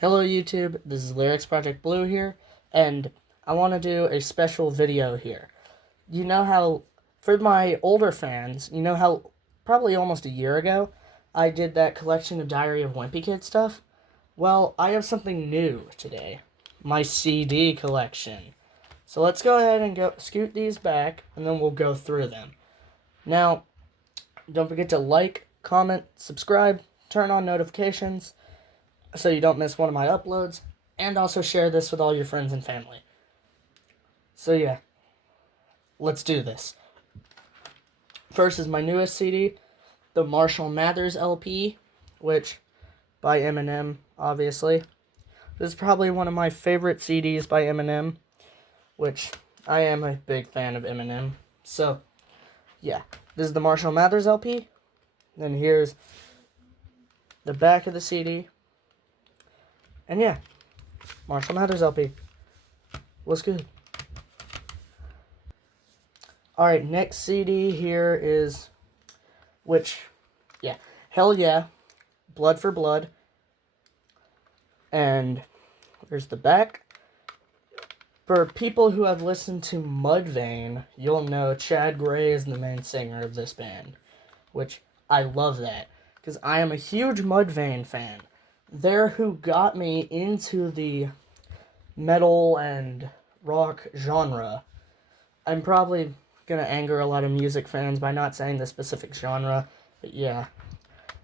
Hello YouTube, this is Lyrics Project Blue here, and I want to do a special video here. You know how, for my older fans, you know how probably almost a year ago, I did that collection of Diary of Wimpy Kid stuff? Well, I have something new today, my CD collection. So let's go ahead and scoot these back, and then we'll go through them. Now, don't forget to like, comment, subscribe, turn on notifications, so you don't miss one of my uploads, and also share this with all your friends and family. So yeah, let's do this. First is my newest CD, the Marshall Mathers LP, which by Eminem, obviously. This is probably one of my favorite CDs by Eminem, which I am a big fan of Eminem. So yeah, this is the Marshall Mathers LP. Then here's the back of the CD. And yeah, Marshall Mathers LP. What's good? Alright, next CD here is, Hell Yeah, Blood for Blood. And there's the back. For people who have listened to Mudvayne, you'll know Chad Gray is the main singer of this band, which I love that, because I am a huge Mudvayne fan. They're who got me into the metal and rock genre. I'm probably gonna anger a lot of music fans by not saying the specific genre, but yeah.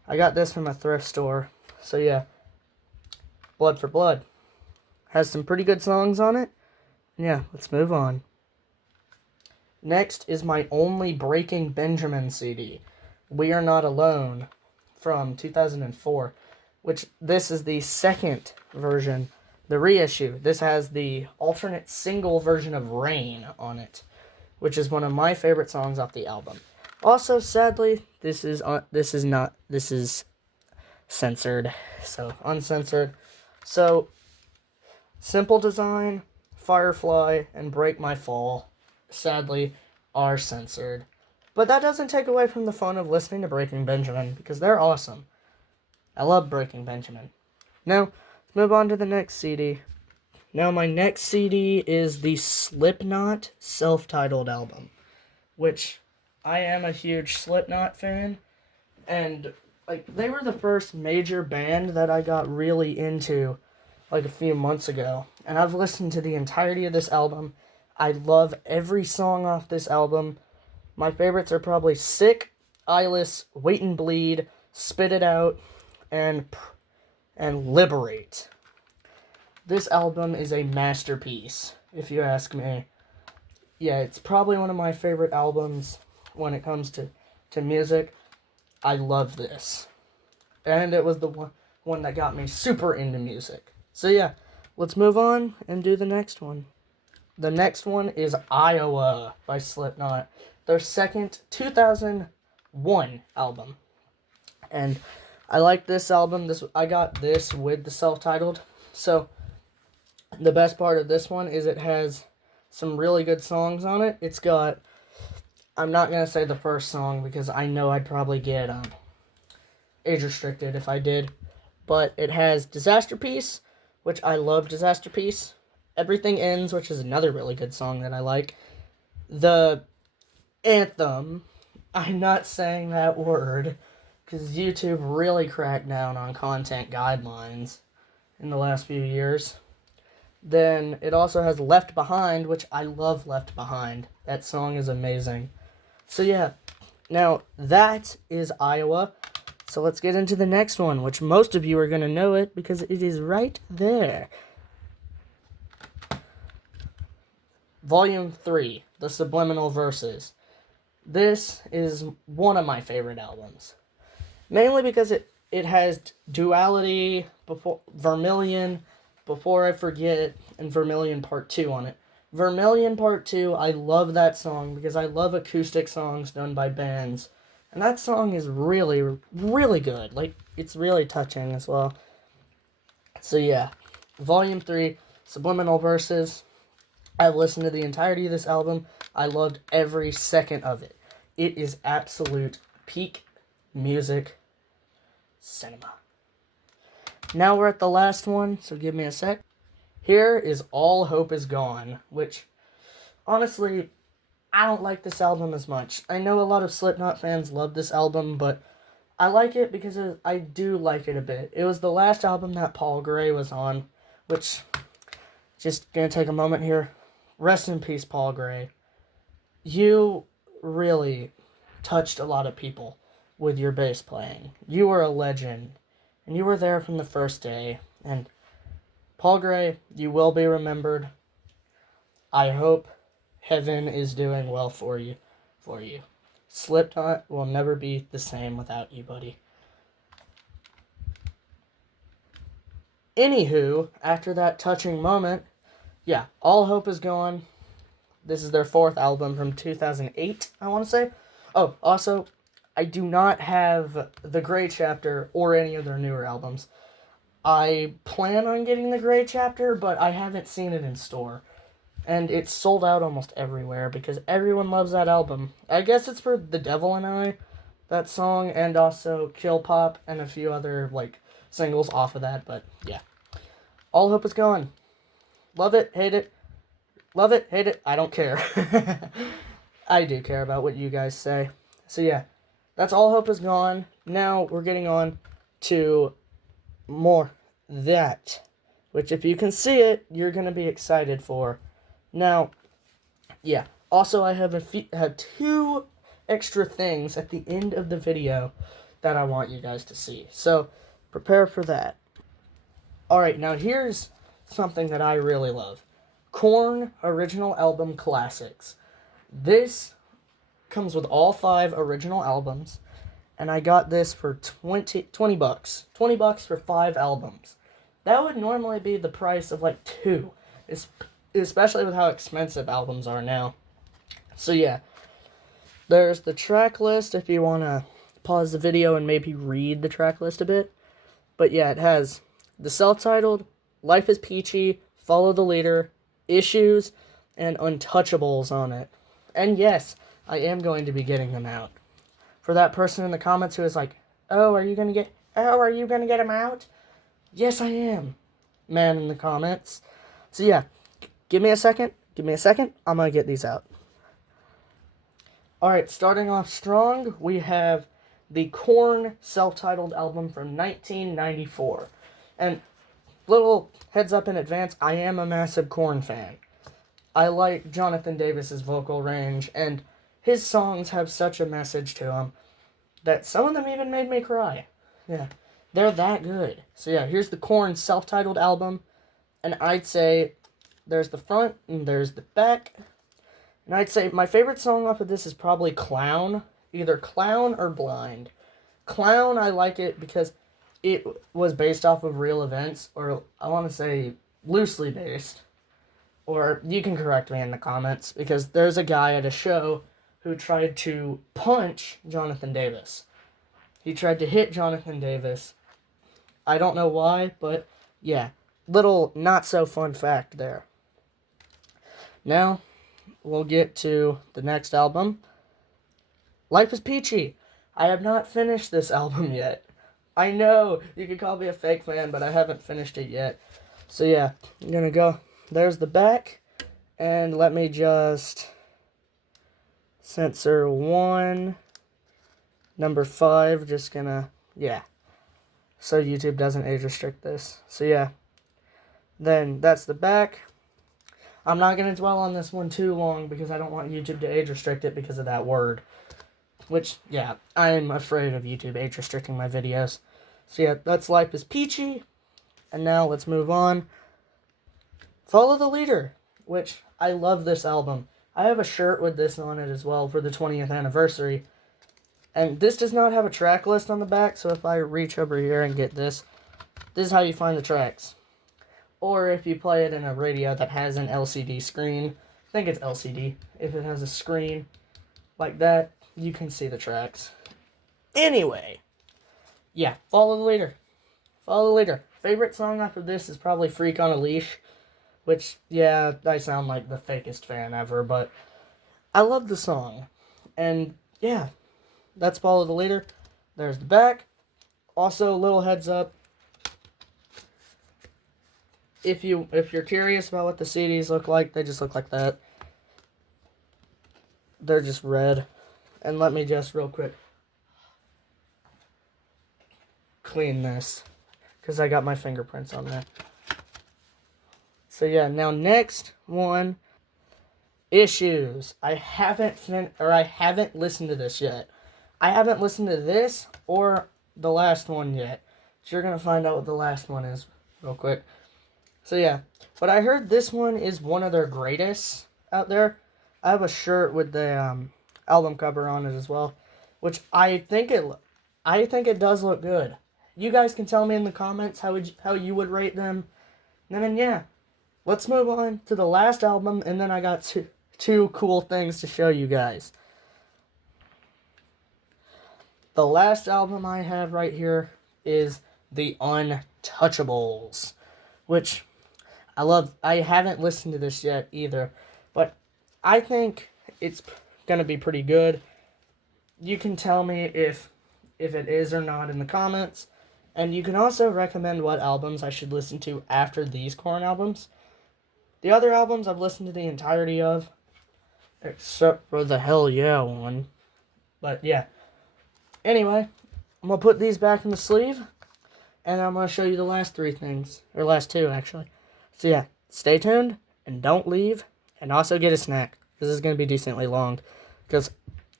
I got this from a thrift store, so yeah. Blood for Blood. Has some pretty good songs on it. Yeah, let's move on. Next is my only Breaking Benjamin CD, We Are Not Alone, from 2004, which this is the second version, the reissue. This has the alternate single version of Rain on it, which is one of my favorite songs off the album. Also, sadly, this is censored, so uncensored. So, Simple Design, Firefly, and Break My Fall, sadly, are censored. But that doesn't take away from the fun of listening to Breaking Benjamin, because they're awesome. I love Breaking Benjamin. Now, let's move on to the next CD. Now, my next CD is the Slipknot self-titled album, which I am a huge Slipknot fan, and they were the first major band that I got really into a few months ago, and I've listened to the entirety of this album. I love every song off this album. My favorites are probably Sick, Eyeless, Wait and Bleed, Spit It Out, and Liberate. This album is a masterpiece, if you ask me. Yeah, it's probably one of my favorite albums when it comes to music. I love this. And it was the one that got me super into music. So yeah, let's move on and do the next one. The next one is Iowa by Slipknot, their second 2001 album. And I like this album. I got this with the self-titled. So the best part of this one is it has some really good songs on it. It's got, I'm not going to say the first song because I know I'd probably get age restricted if I did. But it has Disaster Piece, which I love Disaster Piece. Everything Ends, which is another really good song that I like. The Anthem, I'm not saying that word, because YouTube really cracked down on content guidelines in the last few years. Then it also has Left Behind, which I love Left Behind. That song is amazing. So yeah, now that is Iowa. So let's get into the next one, which most of you are going to know it because it is right there. Volume 3, The Subliminal Verses. This is one of my favorite albums. Mainly because it has Duality, Vermilion, Before I Forget, and Vermilion Part 2 on it. Vermilion Part 2, I love that song because I love acoustic songs done by bands. And that song is really, really good. It's really touching as well. So yeah, Volume 3, Subliminal Verses. I've listened to the entirety of this album. I loved every second of it. It is absolute peak music cinema. Now we're at the last one, so give me a sec. Here is All Hope Is Gone, which, honestly, I don't like this album as much. I know a lot of Slipknot fans love this album, but I like it because I do like it a bit. It was the last album that Paul Gray was on, which, just gonna take a moment here. Rest in peace, Paul Gray. You really touched a lot of people with your bass playing. You were a legend, and you were there from the first day. And Paul Gray, you will be remembered. I hope heaven is doing well for you. Slipknot will never be the same without you, buddy. Anywho, after that touching moment, yeah, All Hope Is Gone. This is their fourth album from 2008, I want to say. Oh, also, I do not have The Gray Chapter or any of their newer albums. I plan on getting The Gray Chapter, but I haven't seen it in store. And it's sold out almost everywhere because everyone loves that album. I guess it's for The Devil and I, that song, and also Kill Pop and a few other, singles off of that, but yeah. All Hope Is Gone. Love it, hate it. Love it, hate it, I don't care. I do care about what you guys say. So yeah, that's All Hope Is Gone. Now we're getting on to more That, which if you can see it, you're going to be excited for. Now, yeah, also I have two extra things at the end of the video that I want you guys to see. So, prepare for that. Alright, now here's something that I really love. Korn Original Album Classics. This comes with all 5 original albums, and I got this for 20 bucks. 20 bucks for 5 albums. That would normally be the price of 2, especially with how expensive albums are now. So yeah, there's the track list if you want to pause the video and maybe read the track list a bit. But yeah, it has the self-titled, Life is Peachy, Follow the Leader, Issues, and Untouchables on it. And yes, I am going to be getting them out. For that person in the comments who is like, are you going to get them out? Yes, I am, man in the comments. So yeah, give me a second, I'm going to get these out. Alright, starting off strong, we have the Korn self-titled album from 1994. And little heads up in advance, I am a massive Korn fan. I like Jonathan Davis's vocal range, and his songs have such a message to them that some of them even made me cry. Yeah, they're that good. So yeah, here's the Korn self-titled album, and I'd say there's the front and there's the back. And I'd say my favorite song off of this is probably Clown, either Clown or Blind. Clown, I like it because it was based off of real events, or I want to say loosely based. Or you can correct me in the comments, because there's a guy at a show who tried to punch Jonathan Davis. He tried to hit Jonathan Davis. I don't know why, but yeah, little not so fun fact there. Now, we'll get to the next album. Life is Peachy. I have not finished this album yet. I know, you could call me a fake fan, but I haven't finished it yet. So yeah, I'm gonna go. There's the back. And let me just censor 1. Number 5, just gonna, yeah. So YouTube doesn't age restrict this. So yeah. Then that's the back. I'm not going to dwell on this one too long because I don't want YouTube to age restrict it because of that word. Which, yeah, I'm afraid of YouTube age restricting my videos. So yeah, that's Life is Peachy. And now let's move on. Follow the Leader, which I love this album. I have a shirt with this on it as well for the 20th anniversary. And this does not have a track list on the back, so if I reach over here and get this, this is how you find the tracks. Or if you play it in a radio that has an LCD screen, I think it's LCD, if it has a screen like that, you can see the tracks. Anyway, yeah, Follow the Leader. Follow the Leader. Favorite song off of this is probably Freak on a Leash, which, yeah, I sound like the fakest fan ever, but I love the song. And, yeah, that's Follow the Leader. There's the back. Also, little heads up, if you're curious about what the CDs look like, they just look like that. They're just red. And let me just real quick clean this, because I got my fingerprints on there. So yeah, now next one, Issues. I haven't listened to this yet. I haven't listened to this or the last one yet. So you're gonna find out what the last one is real quick. So yeah, but I heard this one is one of their greatest out there. I have a shirt with the album cover on it as well, which I think it does look good. You guys can tell me in the comments how you would rate them. And then yeah, let's move on to the last album, and then I got two cool things to show you guys. The last album I have right here is The Untouchables, which I love. I haven't listened to this yet either, but I think it's gonna be pretty good. You can tell me if it is or not in the comments, and you can also recommend what albums I should listen to after these Korn albums. The other albums I've listened to the entirety of, except for the Hell Yeah one. But yeah. Anyway, I'm gonna put these back in the sleeve, and I'm gonna show you the last three things, or last two actually. So yeah, stay tuned and don't leave, and also get a snack. This is gonna be decently long, because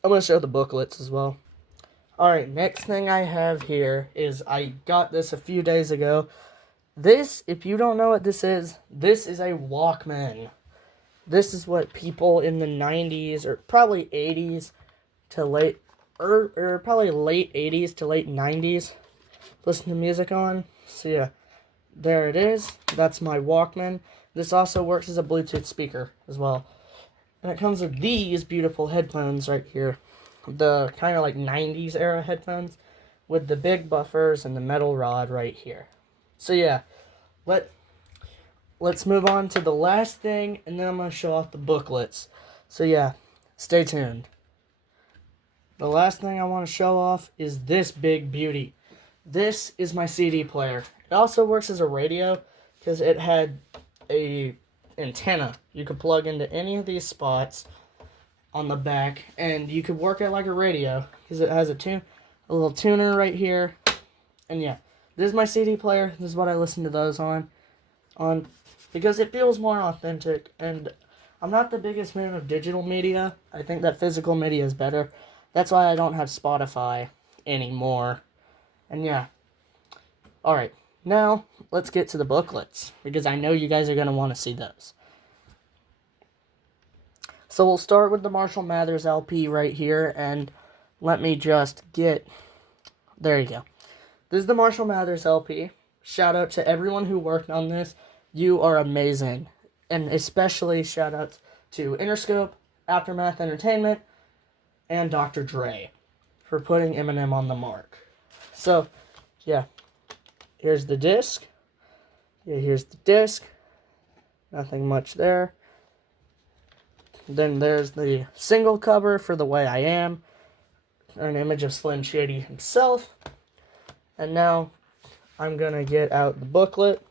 I'm gonna show the booklets as well. Alright, next thing I have here is, I got this a few days ago. This, if you don't know what this is a Walkman. This is what people in the 90s, or probably 80s to late, or probably late 80s to late 90s, listen to music on. So yeah, there it is. That's my Walkman. This also works as a Bluetooth speaker as well. And it comes with these beautiful headphones right here. The kind of like 90s era headphones with the big buffers and the metal rod right here. So yeah, let's move on to the last thing, and then I'm going to show off the booklets. So yeah, stay tuned. The last thing I want to show off is this big beauty. This is my CD player. It also works as a radio, because it had a antenna you could plug into any of these spots on the back, and you could work it like a radio, because it has a little tuner right here. And yeah, this is my CD player. This is what I listen to those on because it feels more authentic. And I'm not the biggest fan of digital media. I think that physical media is better. That's why I don't have Spotify anymore. And yeah, all right, now let's get to the booklets, because I know you guys are going to want to see those. So we'll start with the Marshall Mathers LP right here, and let me just there you go. This is the Marshall Mathers LP. Shout out to everyone who worked on this. You are amazing. And especially shout out to Interscope, Aftermath Entertainment, and Dr. Dre for putting Eminem on the mark. So, yeah. Here's the disc. Yeah, here's the disc. Nothing much there. Then there's the single cover for The Way I Am. An image of Slim Shady himself. And now I'm going to get out the booklet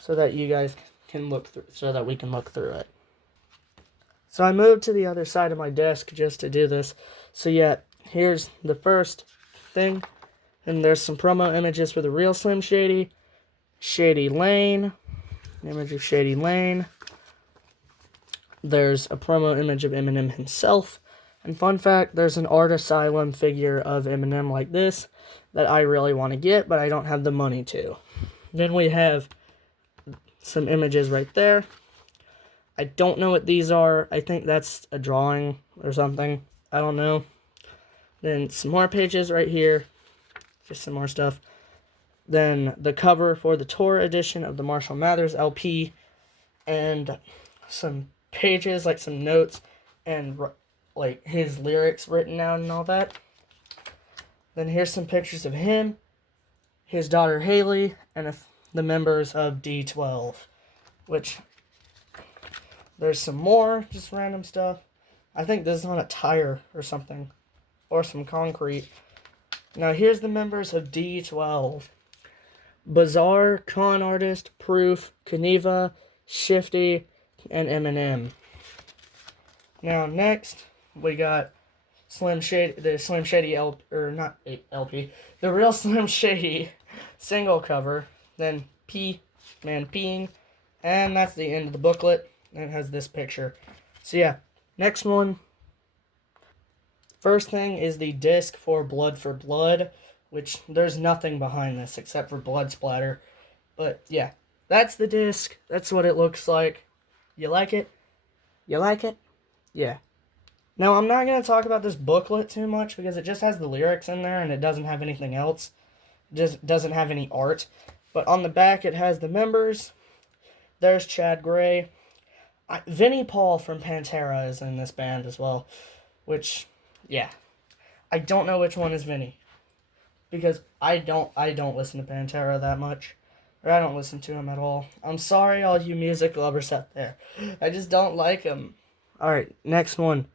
so that you guys can look through, so that we can look through it. So I moved to the other side of my desk just to do this. So yeah, here's the first thing. And there's some promo images for the real Slim Shady. Shady Lane. An image of Shady Lane. There's a promo image of Eminem himself. And fun fact, there's an Art Asylum figure of Eminem like this that I really want to get, but I don't have the money to. Then we have some images right there. I don't know what these are. I think that's a drawing or something. I don't know. Then some more pages right here. Just some more stuff. Then the cover for the tour edition of the Marshall Mathers LP. And some pages, like some notes, and like his lyrics written out and all that. Then here's some pictures of him, his daughter Haley, and the members of D12. Which, there's some more, just random stuff. I think this is on a tire or something. Or some concrete. Now here's the members of D12. Bizarre, Con Artist, Proof, Kaniva, Shifty, and Eminem. Now next we got the Slim Shady LP, or not LP, the real Slim Shady single cover. Then P Man Peeing, and that's the end of the booklet. And it has this picture. So yeah, next one. First thing is the disc for Blood, which there's nothing behind this except for blood splatter. But yeah, that's the disc. That's what it looks like. You like it? You like it? Yeah. Now, I'm not going to talk about this booklet too much because it just has the lyrics in there and it doesn't have anything else. It just doesn't have any art. But on the back, it has the members. There's Chad Gray. Vinnie Paul from Pantera is in this band as well. Which, yeah. I don't know which one is Vinnie. Because I don't listen to Pantera that much. Or I don't listen to him at all. I'm sorry, all you music lovers out there. I just don't like him. Alright, next one.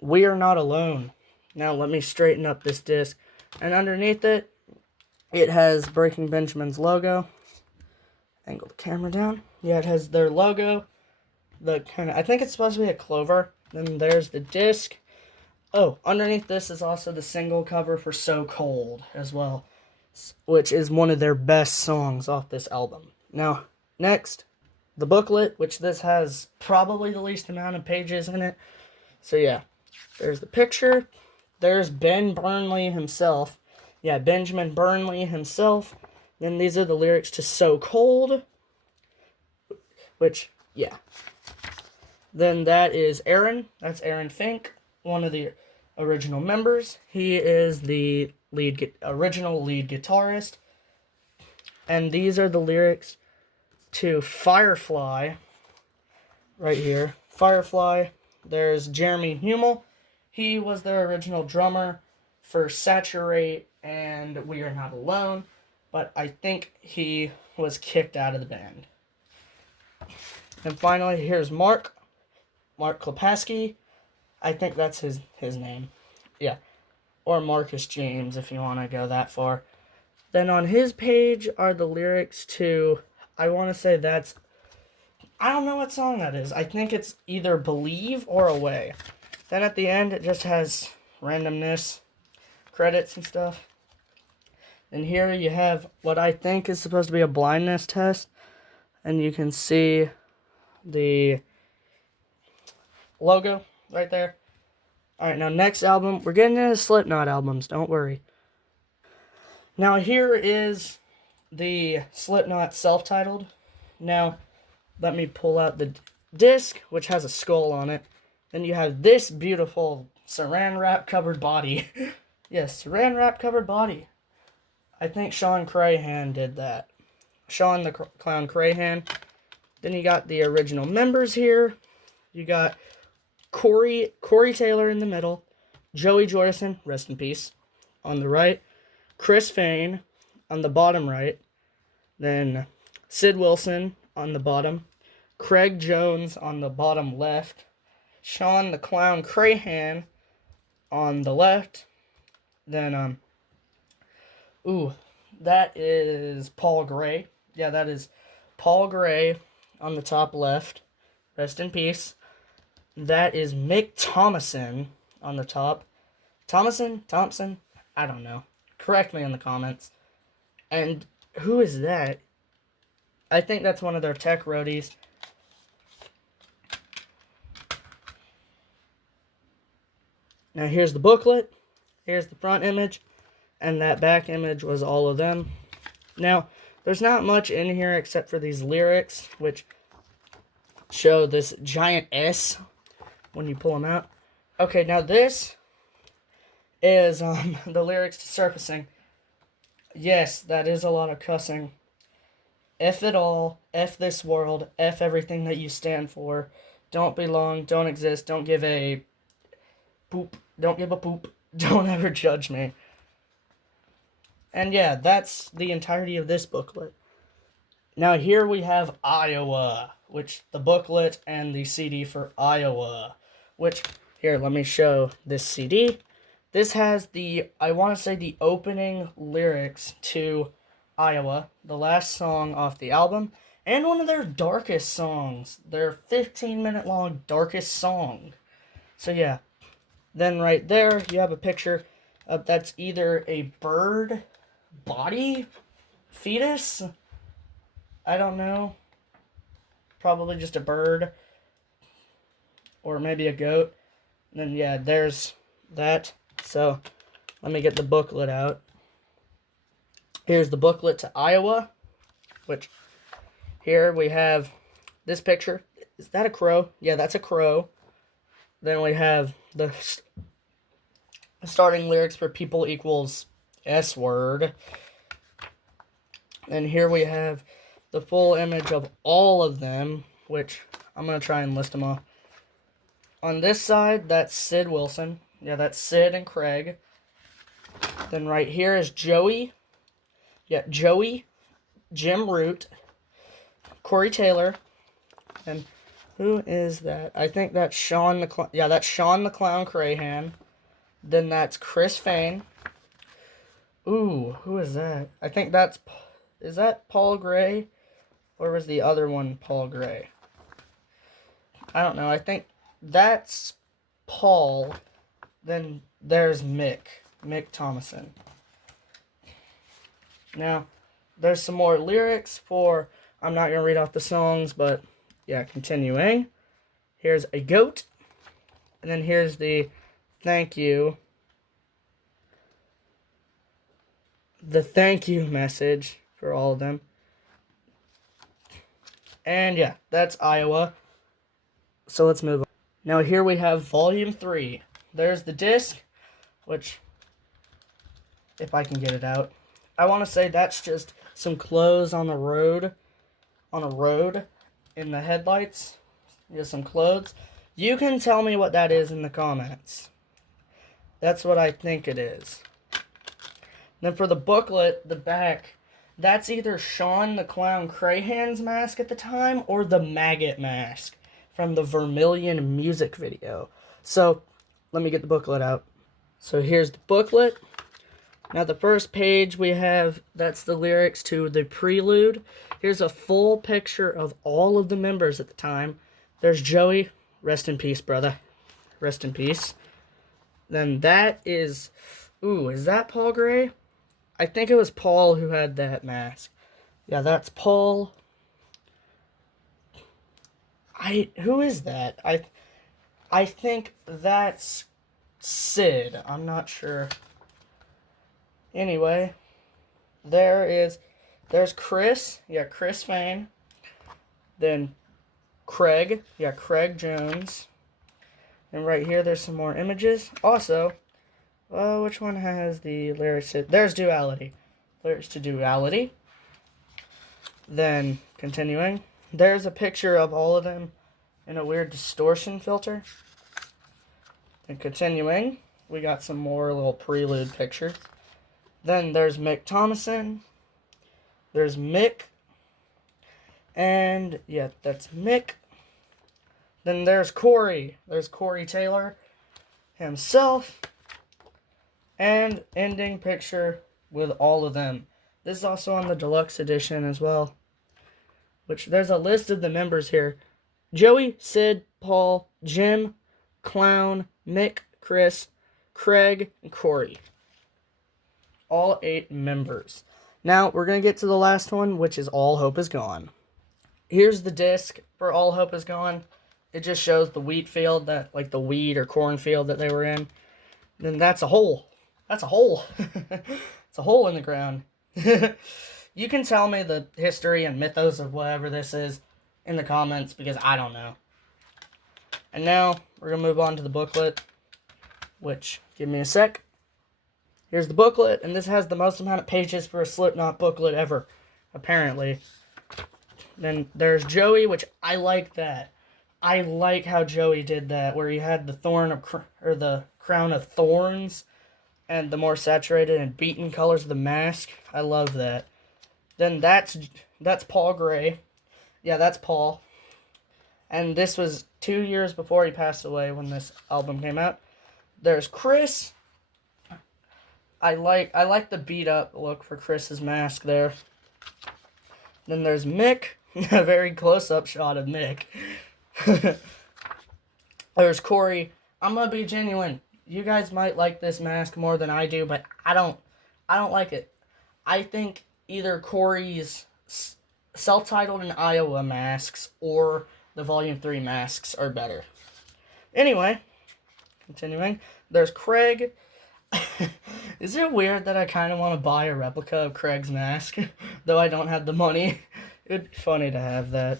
We Are Not Alone. Now let me straighten up this disc. And underneath it, it has Breaking Benjamin's logo. Angle the camera down. Yeah, it has their logo. I think it's supposed to be a clover. Then there's the disc. Oh, underneath this is also the single cover for So Cold as well, which is one of their best songs off this album. Now, next, the booklet, which this has probably the least amount of pages in it. So yeah, there's the picture. There's Ben Burnley himself. Yeah, Benjamin Burnley himself. Then these are the lyrics to So Cold, which, yeah. Then that is Aaron. That's Aaron Fink, one of the original members. He is the original lead guitarist. And these are the lyrics to Firefly, right here. Firefly. There's Jeremy Hummel. He was their original drummer for Saturate and We Are Not Alone, but I think he was kicked out of the band. And finally, here's Mark Klepaski. I think that's his name. Yeah. Or Marcus James, if you want to go that far. Then on his page are the lyrics to, I want to say that's, I don't know what song that is. I think it's either Believe or Away. Then at the end, it just has randomness, credits and stuff. And here you have what I think is supposed to be a blindness test. And you can see the logo right there. Alright, now next album. We're getting into Slipknot albums, don't worry. Now here is the Slipknot self-titled. Now, let me pull out the disc, which has a skull on it. Then you have this beautiful saran wrap covered body. Yes, saran wrap covered body. I think Sean Crahan did that. Sean the Clown Crahan. Then you got the original members here. You got Corey Taylor in the middle. Joey Jordison, rest in peace, on the right. Chris Fane on the bottom right. Then Sid Wilson on the bottom. Craig Jones on the bottom left. Sean the Clown Crahan on the left. Then, that is Paul Gray. Yeah, that is Paul Gray on the top left. Rest in peace. That is Mick Thomason on the top. Thompson? I don't know. Correct me in the comments. And who is that? I think that's one of their tech roadies. Now here's the booklet. Here's the front image. And that back image was all of them. Now, there's not much in here except for these lyrics, which show this giant S when you pull them out. Okay, now this is the lyrics to Surfacing. Yes, that is a lot of cussing. F it all, F this world, F everything that you stand for. Don't belong, don't exist, don't give a poop, don't ever judge me. And yeah, that's the entirety of this booklet. Now here we have Iowa, which the booklet and the CD for Iowa, which, here, let me show this CD. This has the, I want to say the opening lyrics to Iowa, the last song off the album, and one of their darkest songs. Their 15-minute long darkest song. So yeah, then right there you have a picture of that's either a bird body fetus. I don't know. Probably just a bird or maybe a goat. And then yeah, there's that. So let me get the booklet out. Here's the booklet to Iowa, which here we have this picture. Is that a crow? Yeah, that's a crow. Then we have the starting lyrics for people equals S word. And here we have the full image of all of them, which I'm going to try and list them all. On this side, that's Sid Wilson. Yeah, that's Sid and Craig. Then right here is Joey. Yeah, Joey, Jim Root, Corey Taylor, and who is that? I think that's Sean the Clown. Yeah, that's Sean the Clown Crahan. Then that's Chris Fain. Ooh, who is that? I think that's... Is that Paul Gray? Or was the other one Paul Gray? I don't know. I think that's Paul. Then there's Mick Thomason. Now, there's some more lyrics for... I'm not going to read off the songs, but yeah, continuing. Here's a goat. And then here's the thank you. The thank you message for all of them. And yeah, that's Iowa. So let's move on. Now here we have Volume 3. There's the disc, which, if I can get it out, I want to say that's just some clothes on the road. On a road in the headlights. Just some clothes. You can tell me what that is in the comments. That's what I think it is. Then for the booklet, the back, that's either Sean the Clown Crahan's mask at the time or the maggot mask from the Vermilion music video. So, let me get the booklet out. So here's the booklet. Now the first page we have, that's the lyrics to the prelude. Here's a full picture of all of the members at the time. There's Joey. Rest in peace, brother. Rest in peace. Then that is... Ooh, is that Paul Gray? I think it was Paul who had that mask. Yeah, that's Paul. Who is that? I think that's Sid. I'm not sure. Anyway, there's Chris. Yeah, Chris Fain. Then Craig. Yeah, Craig Jones. And right here, there's some more images. Also, which one has the lyrics? There's Duality. Lyrics to Duality. Then, continuing, there's a picture of all of them in a weird distortion filter. And continuing, we got some more little prelude pictures. Then there's Mick Thomason. There's Mick. And, yeah, that's Mick. Then there's Corey. There's Corey Taylor himself. And ending picture with all of them. This is also on the deluxe edition as well. Which, there's a list of the members here. Joey, Sid, Paul, Jim, Clown, Mick, Chris, Craig, and Corey. All 8 members. Now, we're going to get to the last one, which is All Hope Is Gone. Here's the disc for All Hope Is Gone. It just shows the wheat field, that like the wheat or corn field that they were in. Then that's a hole. That's a hole. It's a hole in the ground. You can tell me the history and mythos of whatever this is in the comments, because I don't know. And now, we're going to move on to the booklet, which, give me a sec. Here's the booklet, and this has the most amount of pages for a Slipknot booklet ever, apparently. Then there's Joey, which I like that. I like how Joey did that, where he had the the crown of thorns, and the more saturated and beaten colors of the mask. I love that. Then that's Paul Gray. Yeah, that's Paul. And this was 2 years before he passed away when this album came out. There's Chris. I like the beat up look for Chris's mask there. Then there's Mick, a very close-up shot of Mick. There's Corey. I'm gonna be genuine. You guys might like this mask more than I do, but I don't like it. I think either Corey's self-titled and Iowa masks or the Volume 3 masks are better. Anyway, continuing. There's Craig. Is it weird that I kind of want to buy a replica of Craig's mask, though I don't have the money? It'd be funny to have that.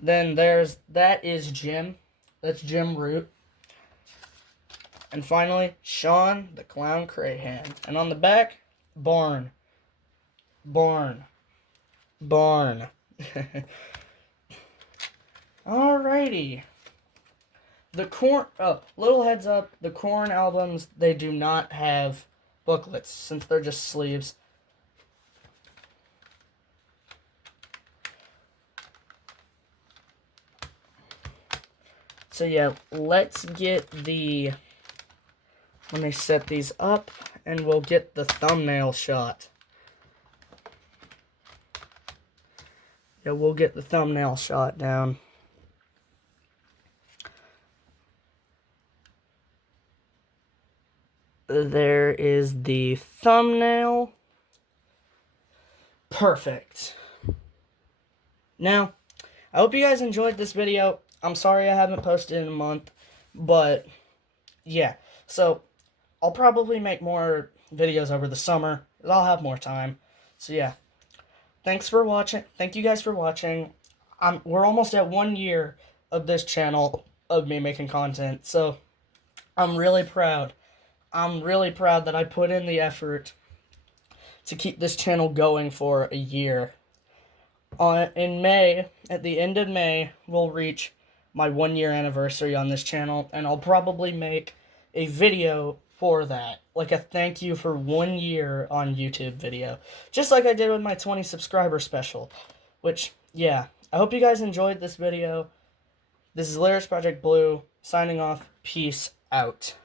Then that is Jim. That's Jim Root. And finally, Sean the Clown Crahan. And on the back, Barn. Alrighty. The Korn, little heads up, the Korn albums, they do not have booklets, since they're just sleeves. So yeah, let me set these up, and we'll get the thumbnail shot. Yeah, we'll get the thumbnail shot down. There is the thumbnail. Perfect. Now, I hope you guys enjoyed this video. I'm sorry I haven't posted in a month, but yeah. So, I'll probably make more videos over the summer. I'll have more time. So yeah. Thanks for watching. Thank you guys for watching. We're almost at 1 year of this channel of me making content. So, I'm really proud. I'm really proud that I put in the effort to keep this channel going for a year. In May, at the end of May, we'll reach my 1 year anniversary on this channel, and I'll probably make a video for that, like a thank you for 1 year on YouTube video, just like I did with my 20 subscriber special, which, yeah, I hope you guys enjoyed this video. This is Lyrics Project Blue, signing off, peace out.